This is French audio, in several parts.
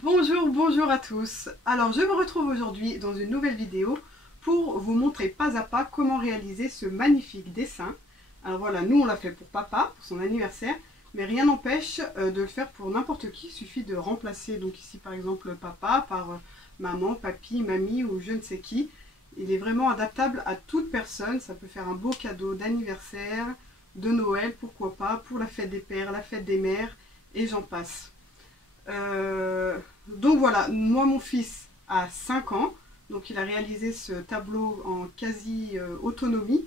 Bonjour à tous. Alors je vous retrouve aujourd'hui dans une nouvelle vidéo pour vous montrer pas à pas comment réaliser ce magnifique dessin. Alors voilà, nous on l'a fait pour papa, pour son anniversaire, mais rien n'empêche de le faire pour n'importe qui. Il suffit de remplacer donc ici par exemple papa par maman, papy, mamie ou je ne sais qui. Il est vraiment adaptable à toute personne, ça peut faire un beau cadeau d'anniversaire, de Noël, pourquoi pas, pour la fête des pères, la fête des mères et j'en passe. Donc voilà, moi mon fils a 5 ans, donc il a réalisé ce tableau en quasi autonomie.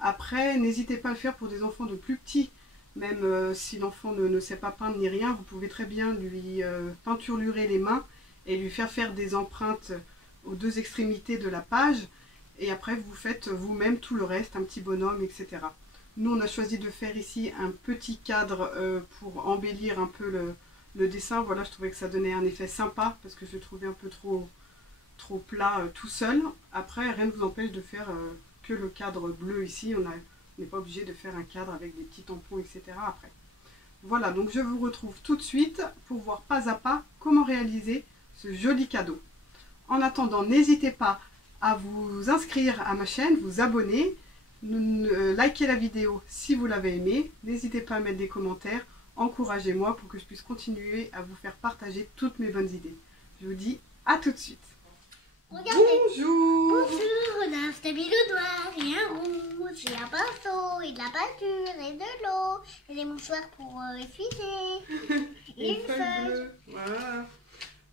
Après, n'hésitez pas à le faire pour des enfants de plus petits, même si l'enfant ne sait pas peindre ni rien, vous pouvez très bien lui peinturer les mains et lui faire des empreintes aux deux extrémités de la page, et après vous faites vous-même tout le reste, un petit bonhomme, etc. Nous on a choisi de faire ici un petit cadre pour embellir un peu le dessin. Voilà, je trouvais que ça donnait un effet sympa parce que je le trouvais un peu trop plat tout seul. Après, rien ne vous empêche de faire que le cadre bleu ici. On n'est pas obligé de faire un cadre avec des petits tampons, etc. après. Voilà, donc je vous retrouve tout de suite pour voir pas à pas comment réaliser ce joli cadeau. En attendant, n'hésitez pas à vous inscrire à ma chaîne, vous abonner, liker la vidéo si vous l'avez aimée. N'hésitez pas à mettre des commentaires. Encouragez-moi pour que je puisse continuer à vous faire partager toutes mes bonnes idées. Je vous dis à tout de suite. Regardez. Bonjour. Bonjour, on a un stabilo noir et un rouge, et un pinceau, et de la peinture, et de l'eau, et des mouchoirs pour essuyer, et une feuille bleue. Voilà.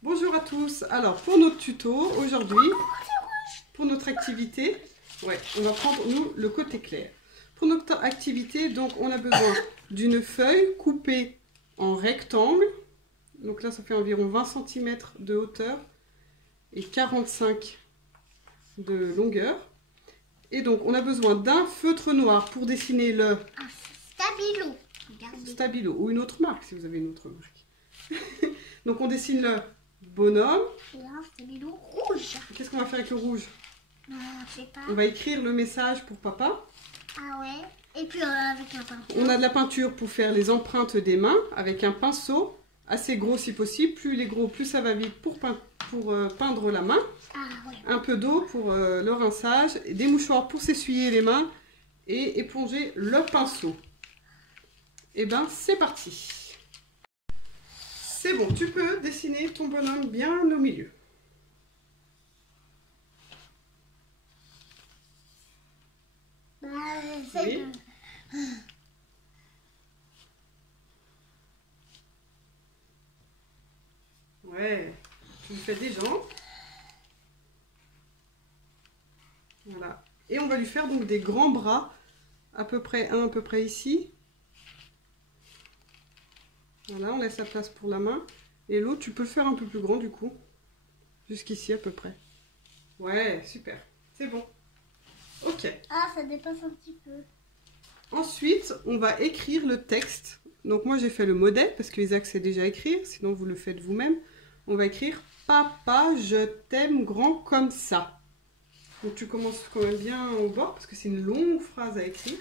Bonjour à tous. Alors, pour notre tuto aujourd'hui, pour notre activité, on va prendre, nous, le côté clair. Pour notre activité, donc, on a besoin d'une feuille coupée en rectangle. Donc là, ça fait environ 20 cm de hauteur et 45 de longueur. Et donc, on a besoin d'un feutre noir pour dessiner le stabilo. Regardez. Stabilo, ou une autre marque, si vous avez une autre marque. Donc, on dessine le bonhomme. Et un stabilo rouge. Qu'est-ce qu'on va faire avec le rouge? Je sais pas. On va écrire le message pour papa. Ah ouais. Et puis avec la peinture. On a de la peinture pour faire les empreintes des mains avec un pinceau assez gros si possible. Plus il est gros, plus ça va vite pour peindre la main. Ah ouais. Un peu d'eau pour le rinçage, des mouchoirs pour s'essuyer les mains et éponger le pinceau. Et ben c'est parti. C'est bon, tu peux dessiner ton bonhomme bien au milieu. Oui. Ouais, tu lui fais des jambes. Voilà. Et on va lui faire donc des grands bras, à peu près ici. Voilà, on laisse la place pour la main. Et l'autre, tu peux le faire un peu plus grand du coup. Jusqu'ici à peu près. Ouais, super. C'est bon. Ok. Ah, ça dépasse un petit peu. Ensuite, on va écrire le texte. Donc moi, j'ai fait le modèle parce que Isaac sait déjà écrire. Sinon, vous le faites vous-même. On va écrire « Papa, je t'aime grand comme ça ». Donc tu commences quand même bien au bord parce que c'est une longue phrase à écrire.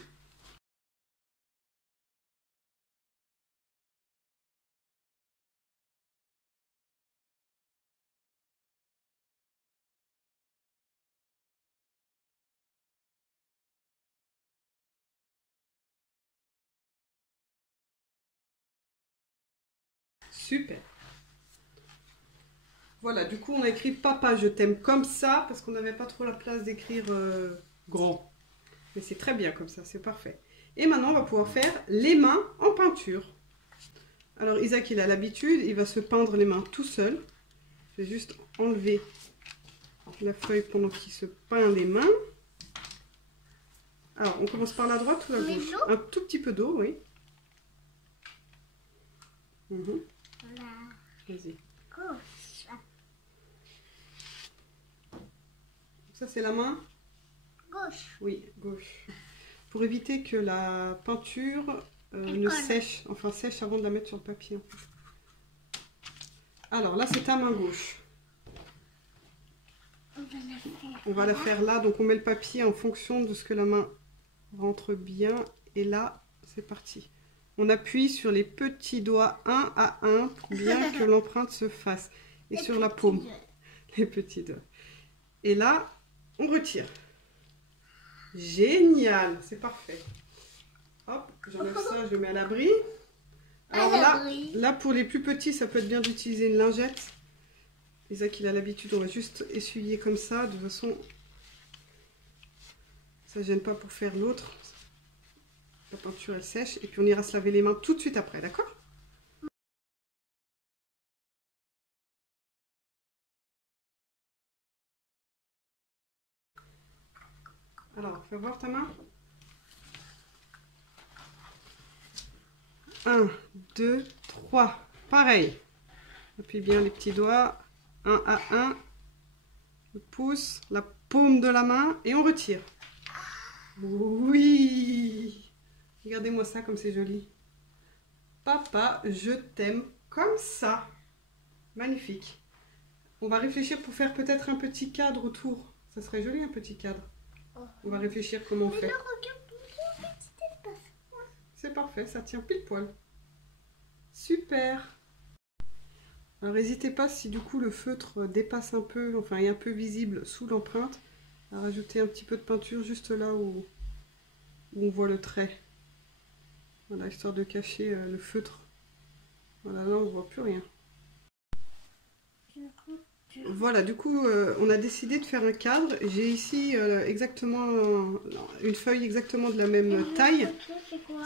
Super. Voilà, du coup on a écrit « Papa, je t'aime comme ça » parce qu'on n'avait pas trop la place d'écrire grand. Mais c'est très bien comme ça, c'est parfait. Et maintenant on va pouvoir faire les mains en peinture. Alors Isaac il a l'habitude, il va se peindre les mains tout seul. Je vais juste enlever la feuille pendant qu'il se peint les mains. Alors on commence par la droite ou la gauche? Un tout petit peu d'eau, oui. Voilà. Vas-y. Gauche. Ça c'est la main? Gauche. Oui, gauche. Pour éviter que la peinture ne sèche, enfin sèche avant de la mettre sur le papier. Alors là c'est ta main gauche. On va la faire là, donc on met le papier en fonction de ce que la main rentre bien. Et là, c'est parti. On appuie sur les petits doigts un à un pour bien que l'empreinte se fasse. et sur la paume. Les petits doigts. Et là, on retire. Génial, c'est parfait. Hop, j'enlève ça, je le mets à l'abri. Alors là, pour les plus petits, ça peut être bien d'utiliser une lingette. Isaac, il a l'habitude, on va juste essuyer comme ça. De toute façon, ça ne gêne pas pour faire l'autre. La peinture, elle sèche. Et puis, on ira se laver les mains tout de suite après, d'accord? Alors, fais voir ta main. 1, 2, 3. Pareil. Appuie bien les petits doigts. 1 à 1. Le pouce, la paume de la main et on retire. Oui. Regardez-moi ça comme c'est joli. Papa, je t'aime comme ça. Magnifique. On va réfléchir pour faire peut-être un petit cadre autour. Ça serait joli un petit cadre. On va réfléchir comment on fait. C'est parfait, ça tient pile poil. Super. Alors n'hésitez pas si du coup le feutre dépasse un peu, enfin est un peu visible sous l'empreinte, à rajouter un petit peu de peinture juste là où on voit le trait. Voilà, histoire de cacher le feutre. Voilà, là on ne voit plus rien. Voilà, du coup on a décidé de faire un cadre. J'ai ici exactement une feuille exactement de la même taille.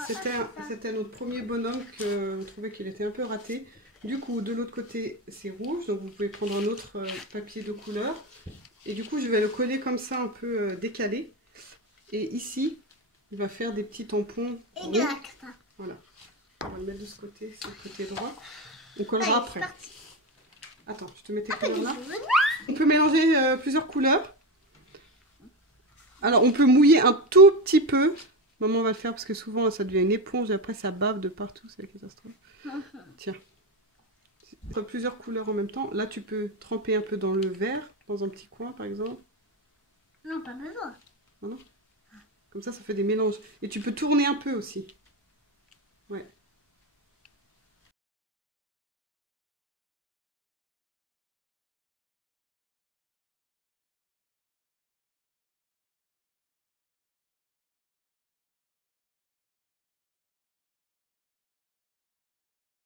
C'était notre premier bonhomme que on trouvait qu'il était un peu raté. Du coup, de l'autre côté, c'est rouge, donc vous pouvez prendre un autre papier de couleur. Et du coup, je vais le coller comme ça, un peu décalé. Et ici, il va faire des petits tampons. Exact. Voilà. On va le mettre de ce côté, c'est le côté droit. On collera après. Attends, je te mets tes couleurs là. On peut mélanger plusieurs couleurs. Alors, on peut mouiller un tout petit peu. Maman va le faire parce que souvent, ça devient une éponge et après, ça bave de partout. C'est la catastrophe. Tiens. Plusieurs couleurs en même temps. Là, tu peux tremper un peu dans le vert, dans un petit coin, par exemple. Non, pas besoin. Non. Comme ça fait des mélanges. Et tu peux tourner un peu aussi. Ouais.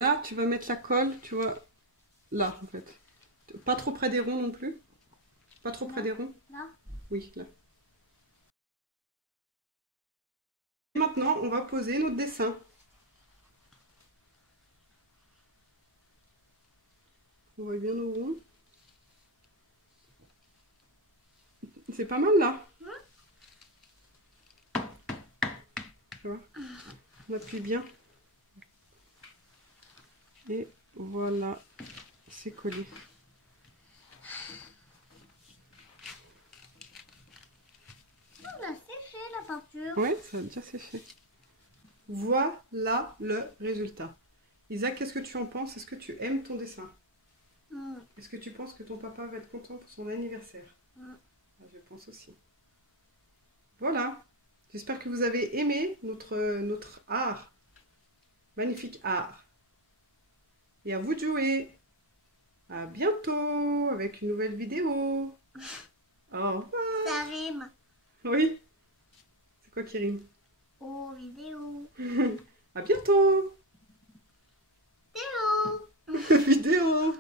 Là, tu vas mettre la colle, tu vois, là, en fait. Pas trop près des ronds non plus. Pas trop près des ronds. Là. Oui, là. Et maintenant, on va poser notre dessin. On voit bien nos ronds. C'est pas mal, là. Tu vois, on appuie bien. Et voilà, c'est collé. On a séché la peinture. Oui, ça a déjà séché. Voilà le résultat. Isaac, qu'est-ce que tu en penses? Est-ce que tu aimes ton dessin? Est-ce que tu penses que ton papa va être content pour son anniversaire? Je pense aussi. Voilà. J'espère que vous avez aimé notre art. Magnifique art. Et à vous de jouer. À bientôt avec une nouvelle vidéo. Au revoir. Ça rime. Oui. C'est quoi qui rime? Oh, vidéo. À bientôt. Vidéo. Vidéo.